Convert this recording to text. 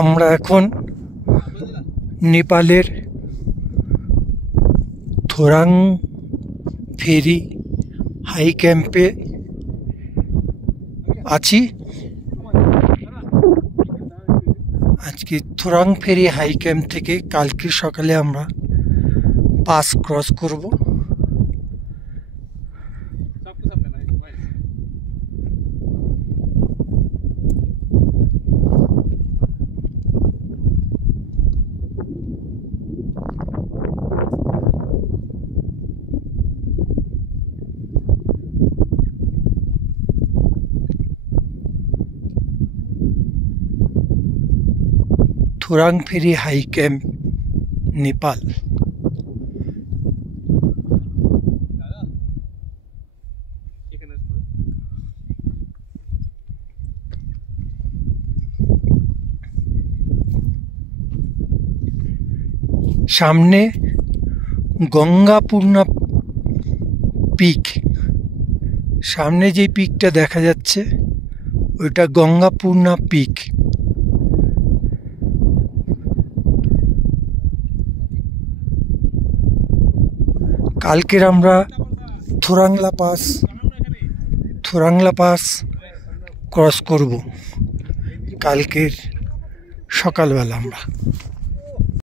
আমরা এখন নেপালের থোরাং ফেরি হাই ক্যাম্পে আছি। আজকে থোরাং ফেরি হাই ক্যাম্প থেকে কালকে সকালে আমরা পাস ক্রস করব। থোরাং ফেরি হাই ক্যাম্প, নেপাল। সামনে গঙ্গাপূর্ণা পিক, সামনে যে পিকটা দেখা যাচ্ছে ওইটা গঙ্গাপূর্ণা পিক। কালকের আমরা থোরাংলা পাস ক্রস করব কালকের সকালবেলা আমরা।